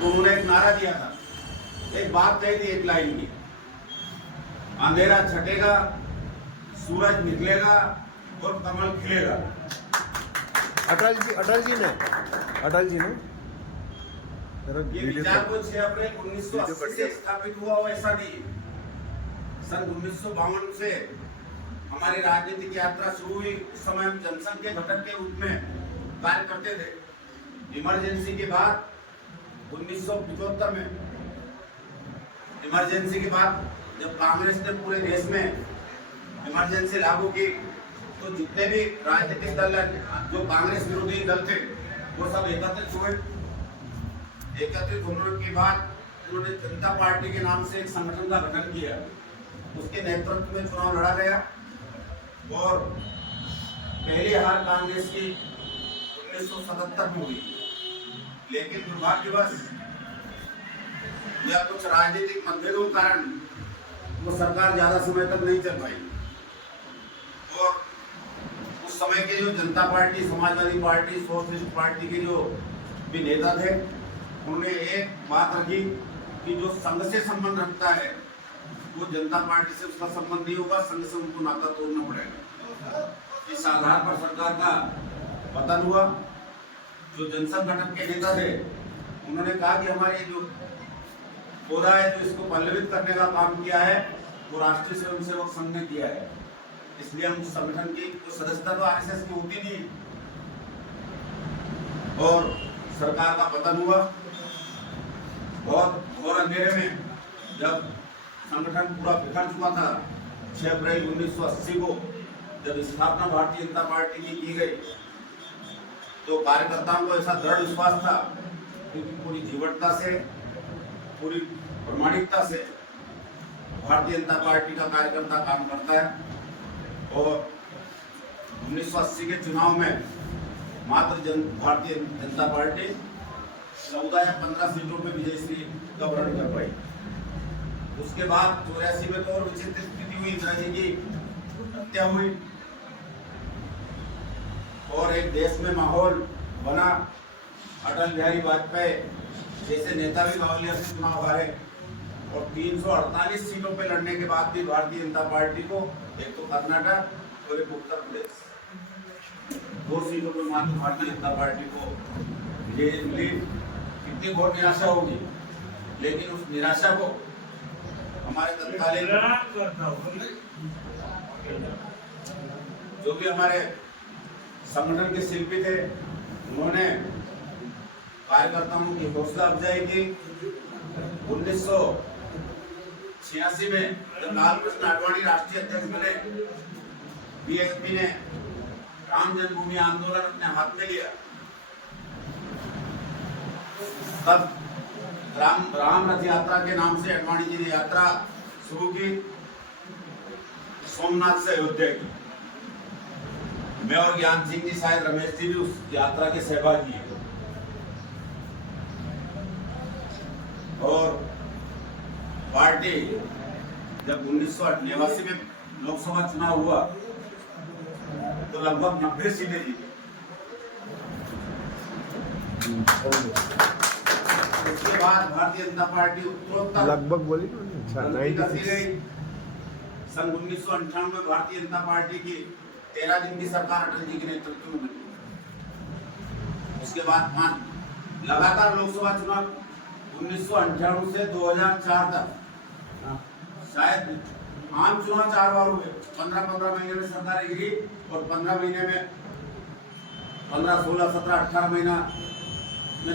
तो उन्होंने एक नारा दिया था, एक बात कही थी एक लाइन की, अंधेरा छटेगा, सूरज निकलेगा और कमल खिलेगा। अटल जी ने ये विचार को 6 अप्रैल 1980 से स्थापित हुआ हो ऐसा नहीं। सन 1952 से हमारी राजनीतिक यात्रा शुरू हुई। उस समय हम जनसंघ के घटक के रूप में कार्य करते थे। इमरजेंसी के बाद 1975 में, इमरजेंसी के बाद जब कांग्रेस ने पूरे देश में इमरजेंसी लागू की, तो जितने भी राजनीतिक दल जो कांग्रेस विरोधी दल थे वो सब एकत्रित हुए। एकत्रित होने के बाद उन्होंने जनता पार्टी के नाम से एक संगठन का गठन किया। उसके नेतृत्व में चुनाव लड़ा गया और पहली हार कांग्रेस की 1977 में हुई। लेकिन दुर्भाग्यवश या कुछ राजनीतिक मतभेदों के कारण वो सरकार ज्यादा समय तक नहीं चल पाई। और उस समय के जो जनता party, Samajwadi party, socialist party के जो भी नेता थे, उन्होंने एक बात रखी कि जो संघ से संबंध रखता है वो जनता पार्टी से उसका संबंध नहीं होगा, संघ से उनको नाता तोड़ना पड़ेगा। इस आधार पर सरकार का पतन हुआ। जो जनसंघ घटक के नेता थे उन्होंने कहा कि हमारे जो पौधा है जो इसको पल्लवित करने का काम किया है वो राष्ट्रीय स्वयंसेवक संघ ने किया है, इसलिए हम संगठन की सदस्यता तो आरएसएस की होती नहीं। और सरकार का पतन हुआ। बहुत घोर अंधेरे में जब संगठन पूरा बिखर चुका था, 6 अप्रैल 1980 को जब स्थापना भारतीय जनता पार्टी की गई, तो कार्यकर्ताओं को ऐसा दृढ़ विश्वास था, क्योंकि पूरी जीवटता से, पूरी प्रामाणिकता से भारतीय जनता पार्टी का कार्यकर्ता काम करता है। और 1980 के चुनाव में मात्र भारतीय जनता पार्टी 14 या 15 सीटों में विजयश्री का वर्ण कर पाई। उसके बाद 84 में तो और विचित्र स्थिति हुई, इंदिरा जी की हत्या हुई और एक देश में माहौल बना। अटल बिहारी वाजपेयी जैसे नेता भी ग्वालियर से चुनाव हारे और 348 सीटों पे लड़ने के बाद भी भारतीय जनता पार्टी को एक तो कर्नाटक और एक उत्तर प्रदेश, 2 सीटों पर मात्र भारतीय जनता पार्टी को विजय मिली। कितनी घोर निराशा होगी, लेकिन उस निराशा को हमारे तत्कालीन जो भी हमारे संगठन के शिल्पी थे, उन्होंने कार्यकर्ताओं की हौसला अफजाई की। 1986 में जब लालकृष्ण आडवाणी राष्ट्रीय अध्यक्ष बने, बीएसपी ने राम जन्मभूमि आंदोलन अपने हाथ में लिया। तब राम रथ यात्रा के नाम से आडवाणी जी ने यात्रा शुरू की, सोमनाथ से अयोध्या की। मैं और ज्ञान सिंह जी, शायद रमेश जी भी उस यात्रा के सहभागी हैं। और पार्टी जब 1989 में लोकसभा चुनाव हुआ तो लगभग 90 सीटें जीती। उसके बाद भारतीय जनता पार्टी उत्तरोत्तर लगभग बोली करती गई। सन 1998 में भारतीय जनता पार्टी की 13 दिन की सरकार अटल जी के नेतृत्व में बनी। उसके बाद 5 लगातार लोकसभा चुनाव 1998 से 2004 तक, शायद आम चुनाव 4 बार हुए। 15-15 महीने में सरकार गिरी और 15 महीने में 15, 16, 17, 18 महीना में